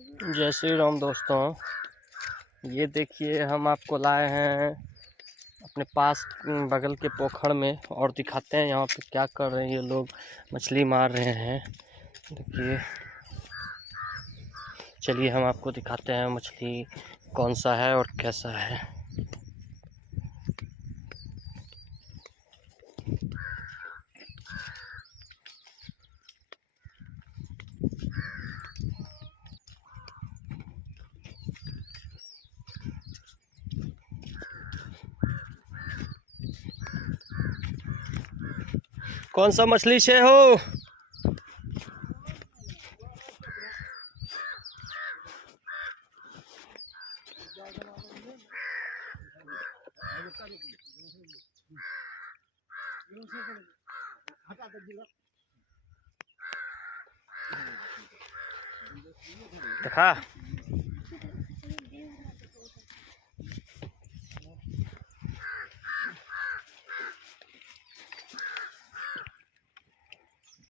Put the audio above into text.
जय श्री राम दोस्तों, ये देखिए हम आपको लाए हैं अपने पास बगल के पोखर में और दिखाते हैं यहाँ पे क्या कर रहे हैं ये लोग। मछली मार रहे हैं। देखिए, चलिए हम आपको दिखाते हैं मछली कौन सा है और कैसा है। कौन सा मछली से हो? देखा।